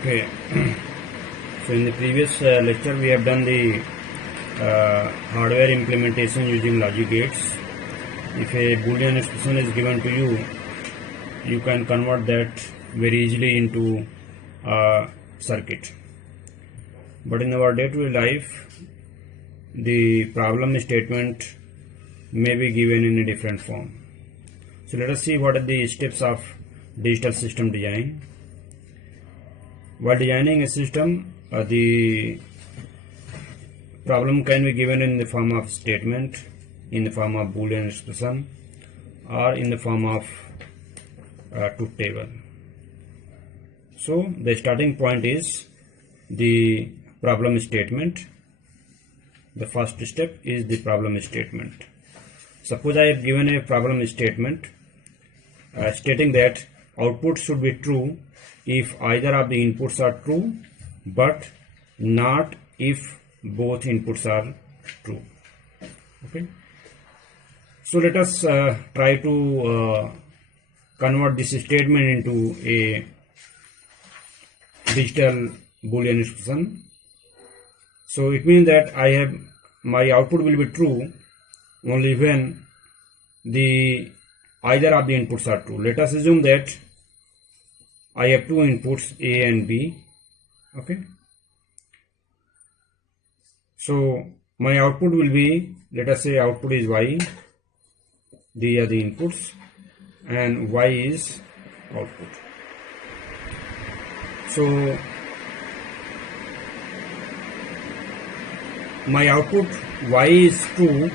Okay, so in the previous lecture we have done the hardware implementation using logic gates. If a Boolean expression is given to you, you can convert that very easily into a circuit. But in our day-to-day life, the problem statement may be given in a different form. So let us see what are the steps of digital system design. While designing a system, the problem can be given in the form of statement, in the form of Boolean expression, or in the form of truth table. So the starting point is the problem statement. The first step is the problem statement. Suppose I have given a problem statement stating that output should be true if either of the inputs are true, but not if both inputs are true. Okay. So let us try to convert this statement into a digital Boolean expression. So it means that my output will be true only when either of the inputs are true. Let us assume that I have two inputs A and B. Okay. So my output will be, let us say output is Y. These are the inputs and Y is output. So my output Y is true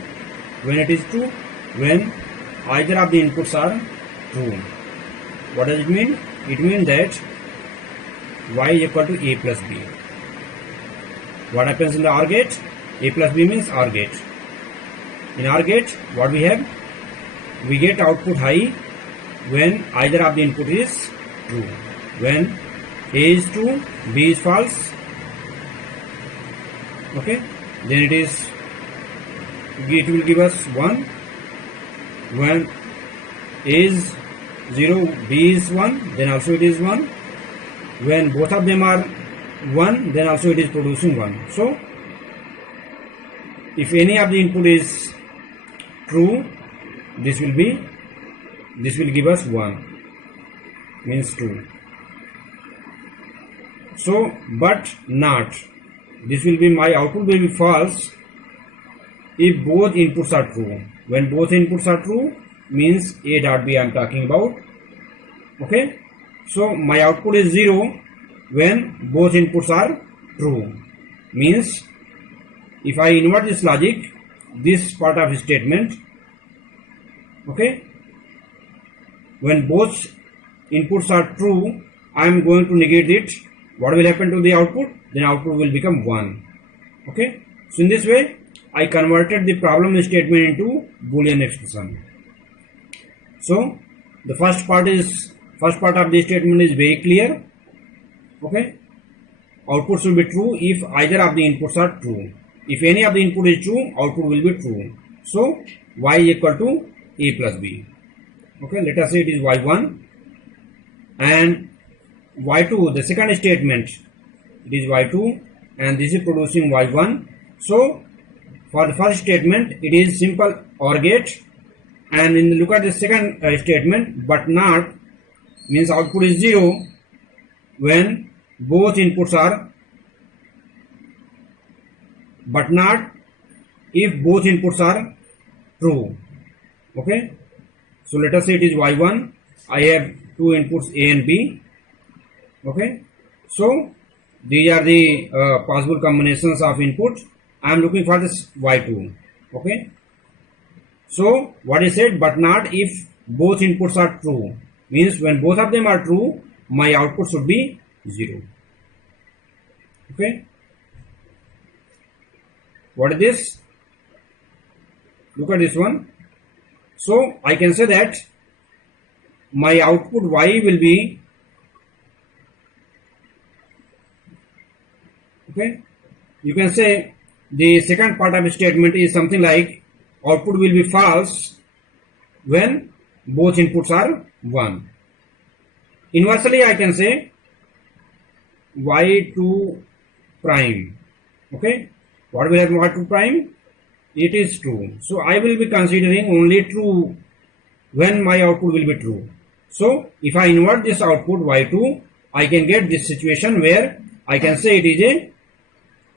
when it is true when either of the inputs are true. What does it mean? It means that Y is equal to A plus B. What happens in the OR gate? A plus B means OR gate. In OR gate, what we have? We get output high when either of the input is true. When A is true, B is false. Okay, then it will give us 1. When A is 0, B is 1, then also it is 1. When both of them are 1, then also it is producing 1. So if any of the input is true, this will give us 1, means true. So but not, this will be, my output will be false if both inputs are true. When both inputs are true, means A dot B I am talking about. Okay, so my output is 0 when both inputs are true. Means if I invert this logic, this part of statement, okay, when both inputs are true, I am going to negate it. What will happen to the output? Then output will become 1. Okay, so in this way I converted the problem statement into Boolean expression. So the first part of the statement is very clear. Okay, output should be true if either of the inputs are true. If any of the input is true, output will be true. So Y is equal to A plus B. Okay, let us say it is Y1 and Y2, the second statement, it is Y2 and this is producing Y1. So for the first statement, it is simple OR gate, and in look at the second statement, but not, means output is 0 when both inputs are, but not if both inputs are true. Okay, so let us say it is Y1. I have two inputs A and B. Okay, so these are the possible combinations of input. I am looking for this Y2. Okay, so what is said, but not if both inputs are true, means when both of them are true, my output should be 0. Okay, what is this? Look at this one. So I can say that my output Y will be, okay, you can say the second part of the statement is something like output will be false when both inputs are 1. Inversely, I can say y2 prime. Okay, what will happen y2 prime? It is true. So I will be considering only true when my output will be true. So if I invert this output y2, I can get this situation where I can say it is a,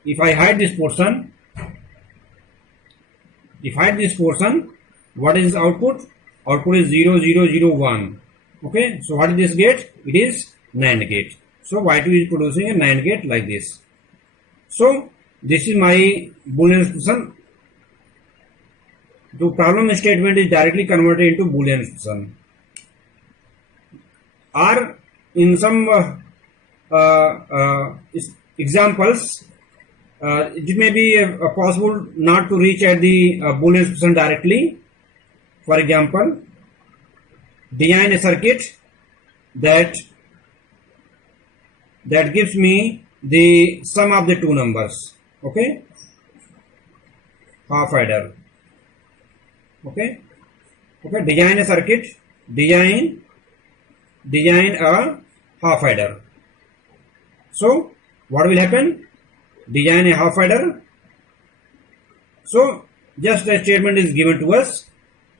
if I hide this portion, what is output? Output is 0 0 0 1. Okay, so what is this gate? It is NAND gate. So y2 is producing a NAND gate like this. So this is my Boolean expression. The problem statement is directly converted into Boolean expression. Or in some examples, it may be possible not to reach at the Boolean expression directly. For example, design a circuit that gives me the sum of the two numbers. Okay, half adder. Okay, design a circuit, design a half adder. So what will happen? Design a half adder. So just a statement is given to us.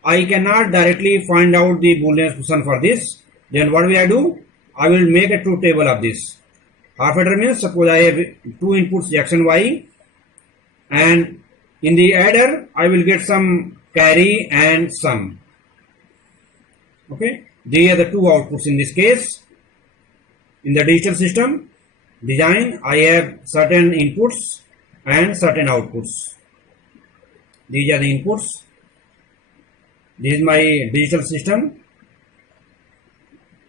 I cannot directly find out the Boolean expression for this. Then what will I do? I will make a truth table of this. Half adder means suppose I have two inputs x and y, and in the adder I will get some carry and sum. Okay, these are the two outputs in this case. In the digital system design, I have certain inputs and certain outputs. These are the inputs. This is my digital system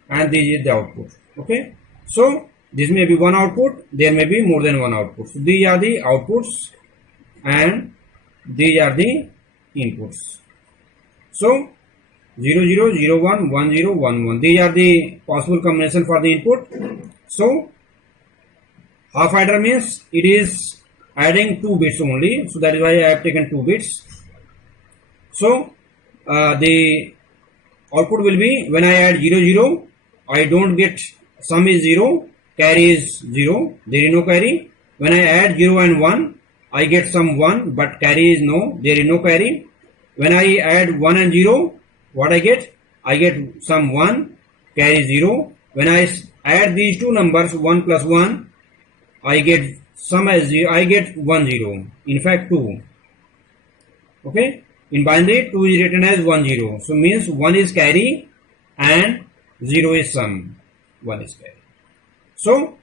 and this is the output. Okay, so this may be one output, there may be more than one output. So these are the outputs and these are the inputs. So 0 0 0 1 1 0 1 1, these are the possible combination for the input. So half adder means it is adding 2 bits only, so that is why I have taken 2 bits. So the output will be, when I add 0 0, I don't get, sum is 0, carry is 0, there is no carry. When I add 0 and 1, I get some 1, but carry is no, there is no carry. When I add 1 and 0, what I get? I get some 1, carry 0. When I add these two numbers 1 plus 1, I get sum as 0, I get 1 0, in fact 2. Okay, in binary 2 is written as 1 0, so means 1 is carry and 0 is sum, 1 is carry. So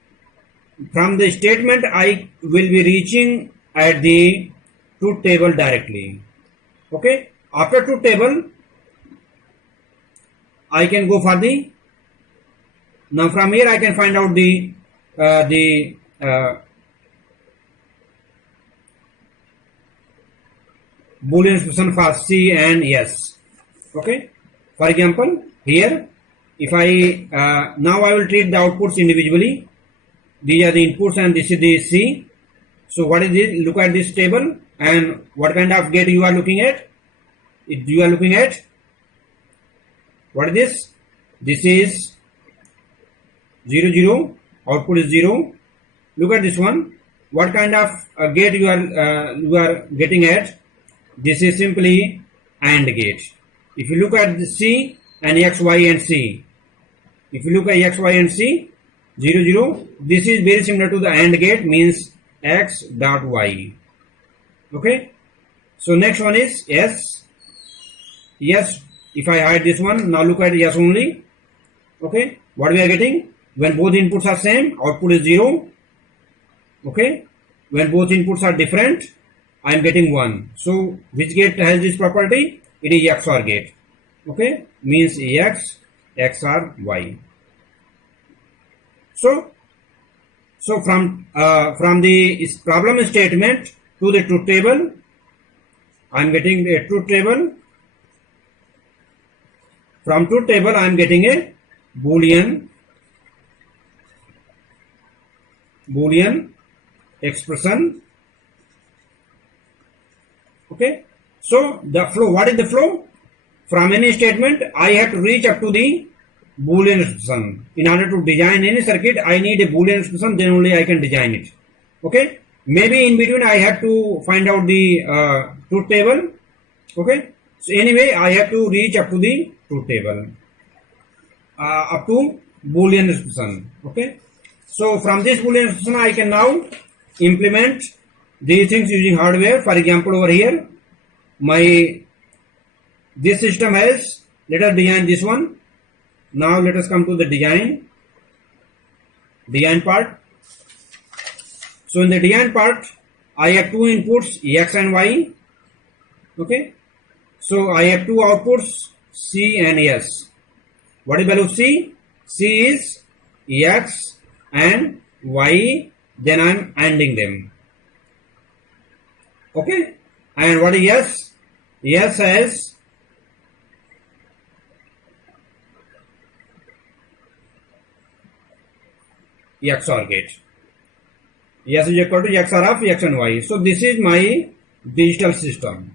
from the statement I will be reaching at the truth table directly. Okay, after truth table I can go for the, now from here I can find out the Boolean expression for C and yes. Okay, for example here, if I now I will treat the outputs individually. These are the inputs and this is the C. So what is it? Look at this table and what kind of gate you are looking at? You are looking at, what is this? This is 0 0, output is 0. Look at this one. What kind of gate you are getting at? This is simply AND gate. If you look at the C and X, Y and C, if you look at X, Y and C, 0 0, this is very similar to the AND gate, means X dot Y. Okay, so next one is S. Yes, if I hide this one, now look at yes only. Okay, what we are getting? When both inputs are same, output is 0. Okay, when both inputs are different, I am getting 1. So which gate has this property? It is XOR gate. Okay, means X, XOR Y. So from the problem statement to the truth table, I am getting a truth table. From truth table, I am getting a Boolean expression. Okay, so the flow, what is the flow? From any statement I have to reach up to the Boolean expression. In order to design any circuit, I need a Boolean expression, then only I can design it. Okay. Maybe in between I have to find out the truth table. Okay. So anyway, I have to reach up to the truth table, up to Boolean expression. Okay. So from this Boolean expression, I can now implement these things using hardware. For example, over here, this system has, let us design this one. Now let us come to the design part. So in the design part, I have two inputs, X and Y. Okay. So I have two outputs, C and S. What is value of C? C is X and Y. Then I am ANDing them. Okay. And what is S? S has XOR gate. S is equal to XOR of X and Y. So this is my digital system.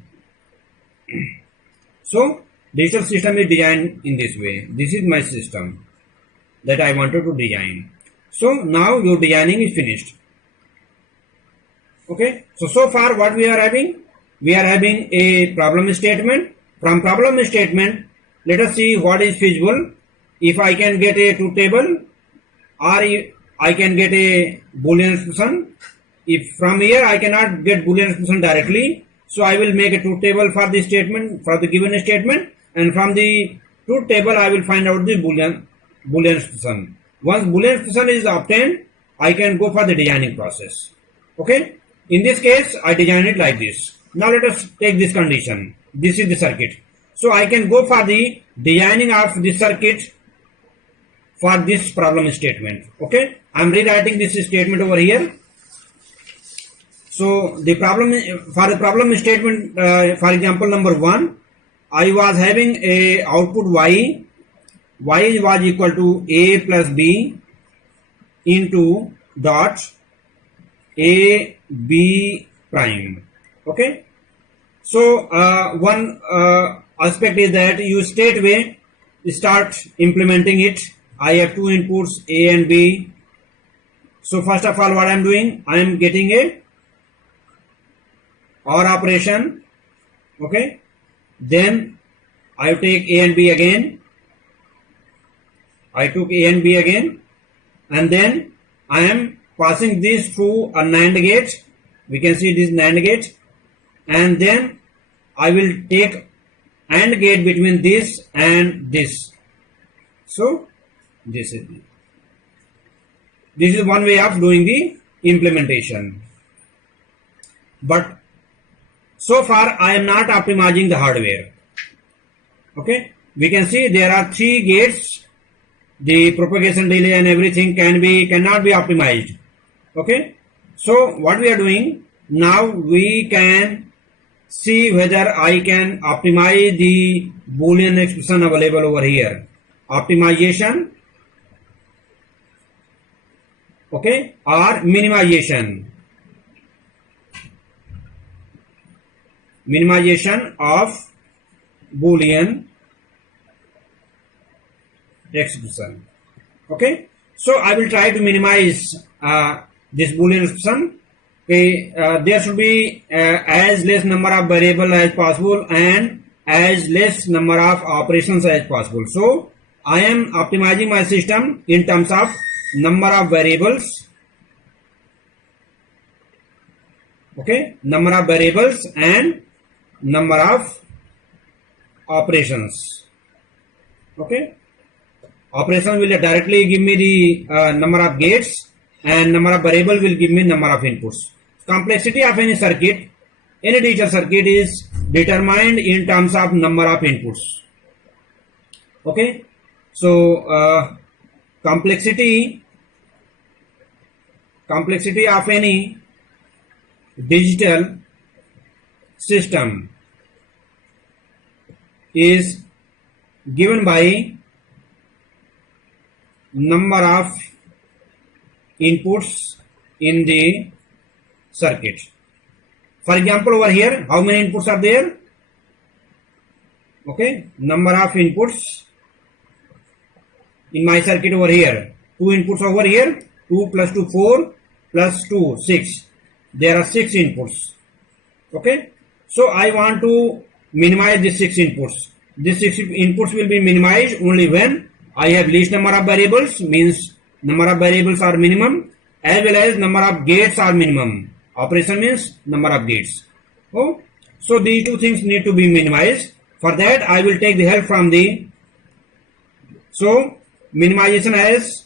So digital system is designed in this way. This is my system that I wanted to design. So now your designing is finished. Okay. So far what we are having? We are having a problem statement. From problem statement, let us see what is feasible. If I can get a truth table, or I can get a Boolean expression. If from here I cannot get Boolean expression directly, so I will make a truth table for the statement, for the given statement, and from the truth table I will find out the Boolean expression. Once Boolean expression is obtained, I can go for the designing process. Okay. In this case, I design it like this. Now let us take this condition. This is the circuit. So I can go for the designing of the circuit for this problem statement. Okay. I am rewriting this statement over here. So the problem, for the problem statement, for example number 1, I was having a output Y. Y was equal to A plus B into dot A B prime. Okay. So one aspect is that you straightaway start implementing it. I have two inputs, A and B. So first of all, what I am doing, I am getting a OR operation. Okay. Then I take A and B again. I took A and B again, and then I am passing this through a NAND gate. We can see this NAND gate, and then I will take AND gate between this and this. So this is one way of doing the implementation. But so far I am not optimizing the hardware. Okay, we can see there are 3 gates. The propagation delay and everything cannot be optimized. Okay. So what we are doing now, we can see whether I can optimize the Boolean expression available over here. Optimization, okay, or minimization. Minimization of Boolean expression. Okay. So I will try to minimize this Boolean expression. Okay. There should be as less number of variables as possible and as less number of operations as possible. So I am optimizing my system in terms of number of variables. Okay. Number of variables and number of operations. Okay. Operation will directly give me the number of gates, and number of variable will give me number of inputs. Complexity of any circuit, any digital circuit, is determined in terms of number of inputs. Okay. So complexity of any digital system is given by number of inputs in the circuit. For example, over here, how many inputs are there? Okay, number of inputs in my circuit over here. 2 inputs over here. 2 plus 2 4 plus 2 6. There are 6 inputs. Okay. So I want to minimize these 6 inputs. These 6 inputs will be minimized only when I have least number of variables, means number of variables are minimum, as well as number of gates are minimum. Operation means number of gates. Oh, so these two things need to be minimized. For that I will take the help from the, so minimization has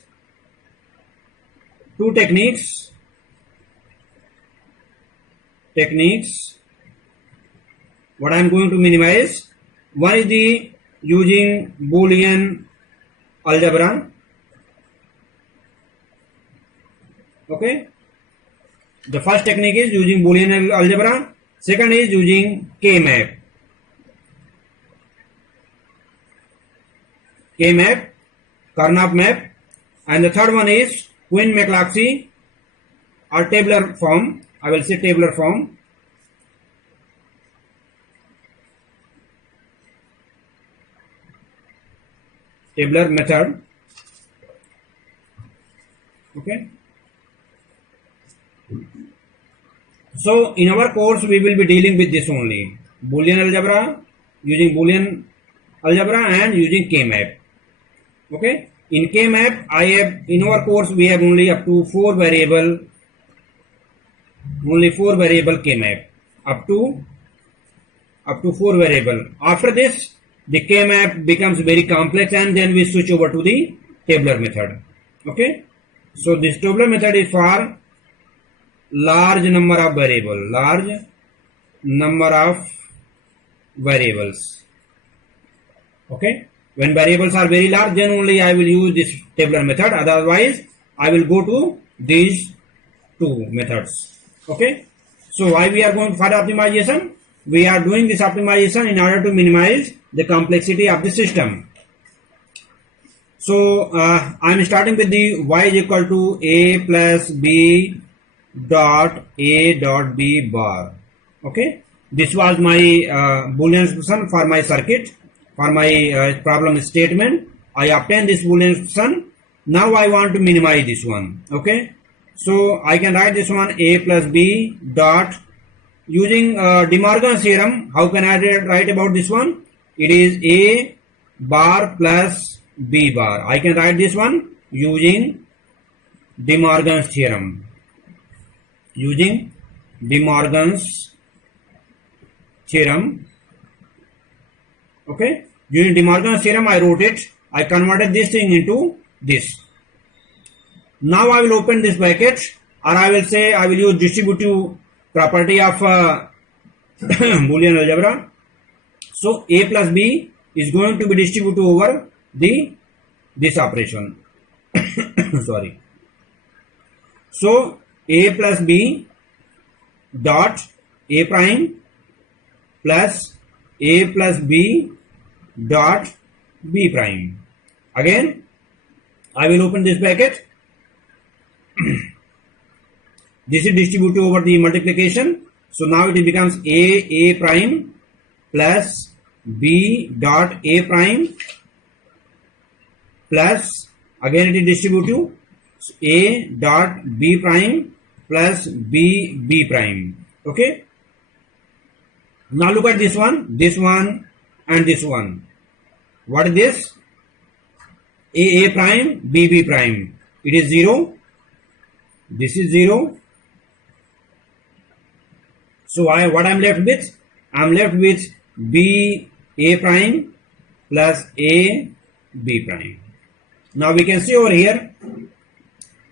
two techniques. What I am going to minimize, one is the using Boolean algebra. Okay, the first technique is using Boolean algebra. Second is using K-map, Karnaugh map, and the third one is Quine-McClatchy or tabular form. I will say tabular form. Tabular method. Okay. So in our course we will be dealing with this only, Boolean algebra, using Boolean algebra and using K-map. Okay. In K-map, in our course we have only up to 4 variable K-map, up to 4 variable. After this, the K-map becomes very complex, and then we switch over to the tabular method. Okay. So this tabular method is for large number of variables. Okay. When variables are very large, then only I will use this tabular method. Otherwise, I will go to these two methods. Okay. So why we are going for optimization? We are doing this optimization in order to minimize the complexity of the system. So I am starting with the y is equal to a plus b dot a dot b bar. Okay. This was my Boolean expression for my circuit. For my problem statement, I obtain this Boolean expression. Now I want to minimize this one. Okay. So I can write this one a plus b dot, using De Morgan's theorem. How can I write about this one? It is a bar plus b bar. I can write this one using De Morgan's theorem. Using De Morgan's theorem. Okay. Using De Morgan's theorem, I wrote it. I converted this thing into this. Now I will open this bracket, or I will say I will use distributive property of Boolean algebra. So a plus b is going to be distributed over this operation. Sorry. So a plus b dot a prime plus a plus b dot b prime. Again, I will open this bracket. This is distributed over the multiplication. So now it becomes a prime plus b dot a prime plus, again it is distributive, a dot b prime plus b prime. Okay. Now look at this one and this one. What is this? A prime, b prime. It is 0. This is 0. So what I am left with? I am left with b a prime plus a b prime. Now we can see over here,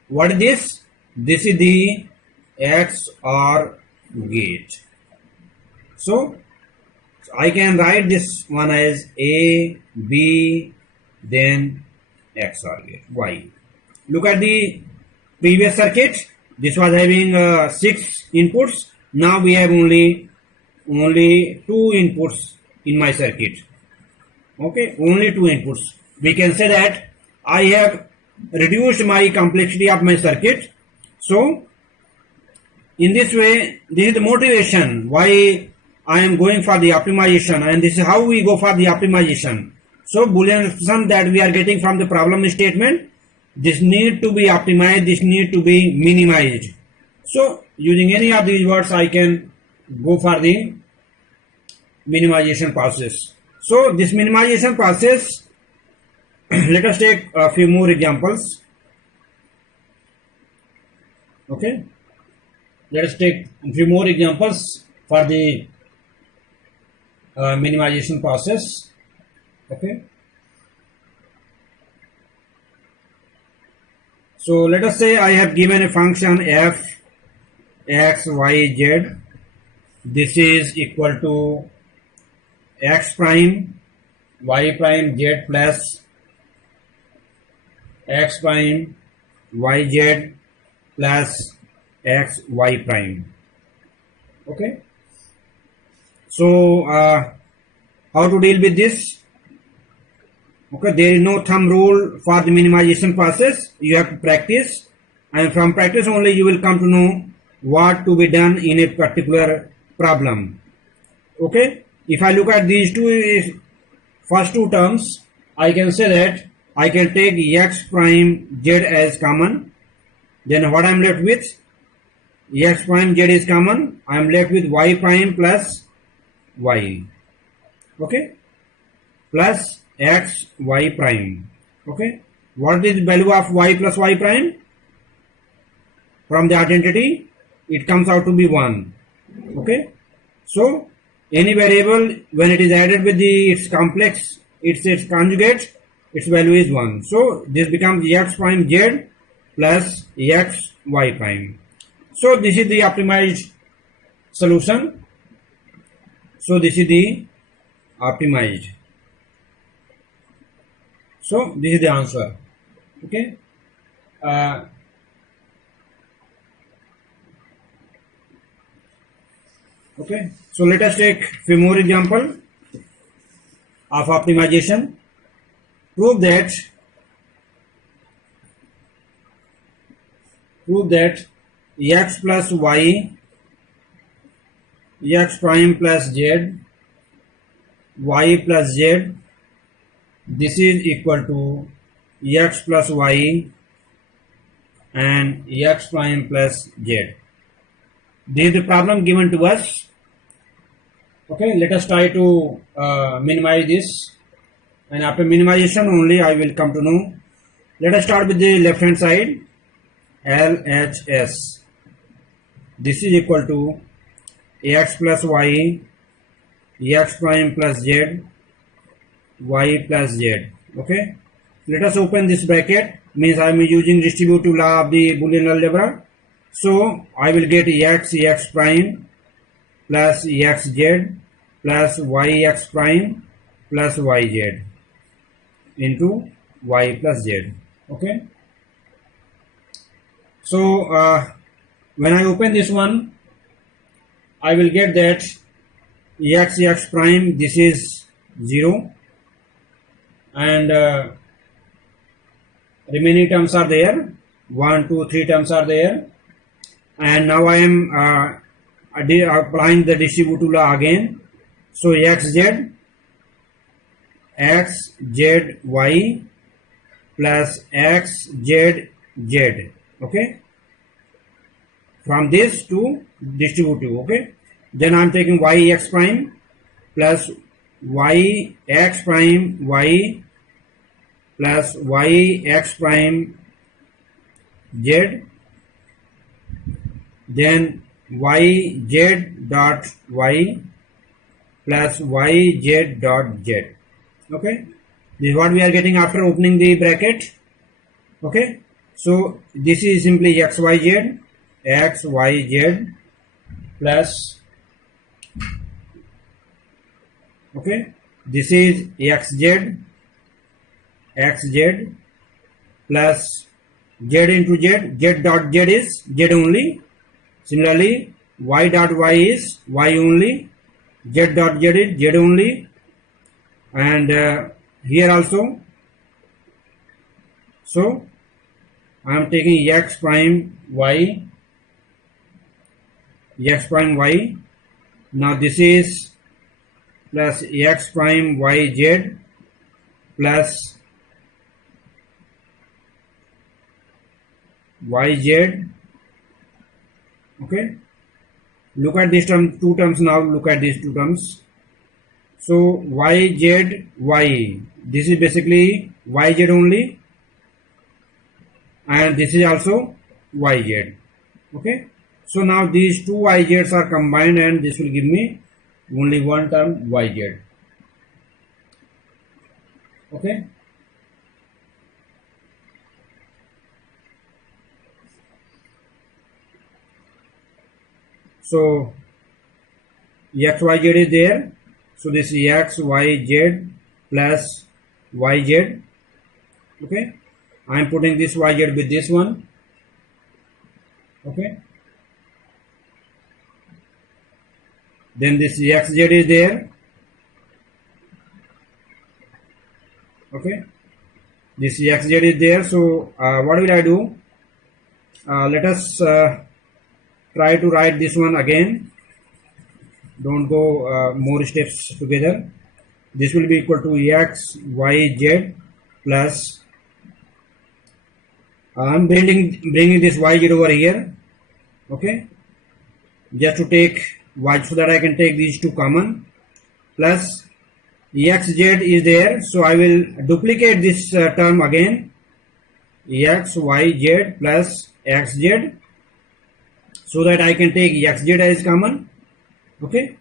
what is this? This is the XOR gate. So I can write this one as a, b, then XOR gate. Why? Look at the previous circuit. This was having 6 inputs. Now we have only 2 inputs in my circuit. Okay, only 2 inputs. We can say that I have reduced my complexity of my circuit. So in this way, this is the motivation why I am going for the optimization, and this is how we go for the optimization. So Boolean expression that we are getting from the problem statement, this need to be optimized, this need to be minimized. So using any of these words I can go for the minimization process. So this minimization process, let us take a few more examples. Okay, let us take a few more examples for the minimization process. Okay, so let us say I have given a function f x y z. This is equal to x prime y prime z plus x prime y z plus x y prime. Okay, so how to deal with this? Okay, there is no thumb rule for the minimization process. You have to practice, and from practice only you will come to know what to be done in a particular problem. Okay, if I look at these first two terms, I can say that I can take x prime z as common. Then what I am left with? X prime z is common. I am left with y prime plus y. Okay, plus x y prime. Okay, what is the value of y plus y prime? From the identity, it comes out to be 1. Okay, so any variable when it is added with its complex, its conjugate, its value is 1. So this becomes x prime z plus x y prime. So this is the optimized solution. So this is the optimized. So this is the answer. Okay. Okay. So let us take few more example of optimization. Prove that x plus y, x prime plus z, y plus z, this is equal to x plus y and x prime plus z. This is the problem given to us. Okay, let us try to minimize this, and after minimization only I will come to know. Let us start with the left hand side. LHS, this is equal to x plus y, x prime plus z, y plus z. Okay, let us open this bracket, means I am using distributive law of the Boolean algebra. So I will get x prime plus xz plus yx prime plus yz into y plus z. Okay, so when I open this one, I will get that x prime, this is 0, and remaining terms are there, 1 2 3 terms are there, and now I am applying the distributive law again. So xz y plus xz z. Okay, from this to distributive. Okay, then I am taking yx prime plus yx prime y plus yx prime z, then yz dot y plus yz dot z. Okay, this is what we are getting after opening the bracket. Okay, so this is simply xyz plus, okay, this is xz plus z into z dot z is z only. Similarly, y dot y is y only, z dot z is z only, and here also. So I am taking x prime y. Now this is plus x prime yz plus yz. Okay, look at these two terms now. Look at these two terms. So yz y, this is basically yz only, and this is also yz. Okay, so now these two yz's are combined and this will give me only one term yz. Okay, so xyz is there, so this is xyz plus yz. Okay, I am putting this yz with this one. Okay, then this xz is there. Okay, this xz is there. So what will I do? Let us try to write this one again. Don't go more steps together. This will be equal to x y z plus, I am bringing this yz over here. Okay, just to take y, so that I can take these two common, plus xz is there, so I will duplicate this term again, xyz plus xz, so that I can take xz as common. Okay,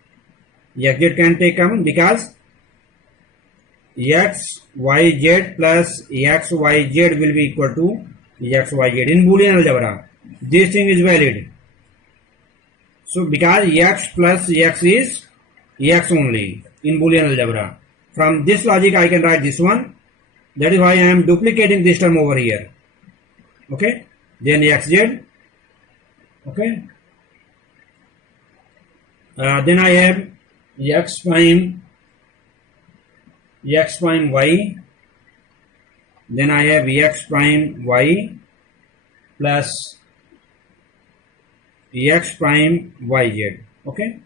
xz can take common because xyz plus xyz will be equal to xyz in Boolean algebra. This thing is valid. So because x plus x is x only in Boolean algebra, from this logic I can write this one. That is why I am duplicating this term over here. Okay, then xz. Okay, then I have x prime y, then I have x prime y plus x prime yz. Okay,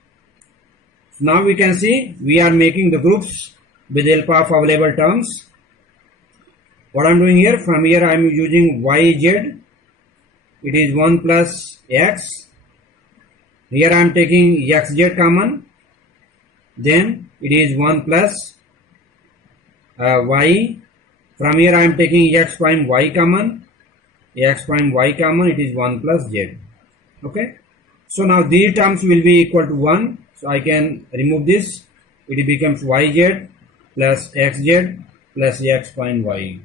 so now we can see we are making the groups with the help of available terms. What I am doing here, from here I am using yz, it is 1 plus x. Here I am taking xz common, then it is 1 plus y. From here I am taking x prime y common, it is 1 plus z. Okay, so now these terms will be equal to 1, so I can remove this. It becomes yz plus xz plus x prime y.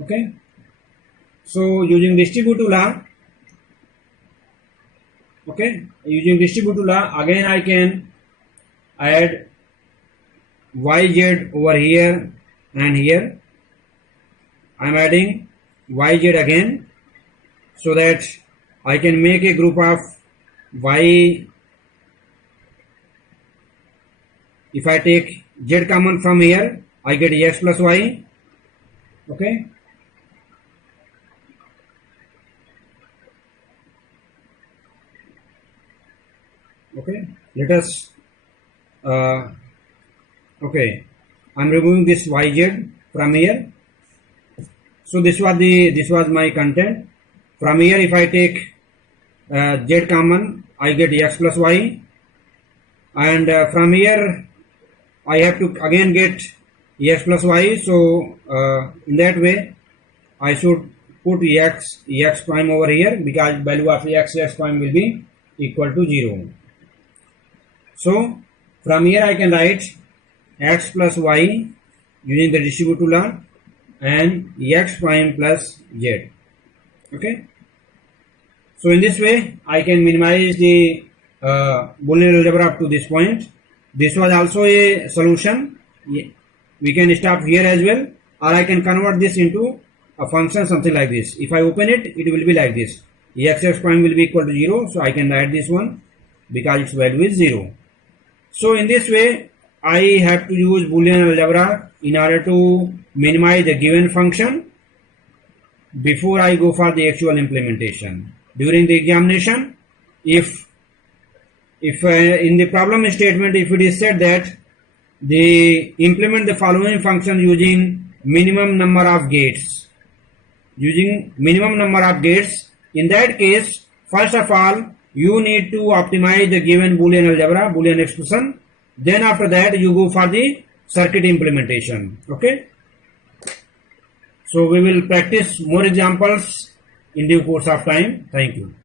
Okay, so using distributive law, again I can add yz over here and here. I am adding yz again, so that I can make a group of y. If I take z common from here, I get x plus y. Okay, let us okay, I am removing this yz from here. So this was my content. From here if I take z common, I get x plus y, and from here I have to again get x plus y. So in that way I should put x prime over here, because value of x prime will be equal to 0. So from here I can write x plus y using the distributive law and x prime plus z. Okay, so in this way I can minimize the Boolean algebra up to this point. This was also a solution. We can stop here as well, or I can convert this into a function something like this. If I open it, it will be like this. X prime will be equal to 0, so I can write this one because its value is 0. So in this way I have to use Boolean algebra in order to minimize the given function before I go for the actual implementation. During the examination, if in the problem statement, if it is said that they implement the following function using minimum number of gates. Using minimum number of gates, in that case, first of all, you need to optimize the given Boolean algebra, Boolean expression. Then after that, you go for the circuit implementation. Okay. So we will practice more examples in due course of time. Thank you.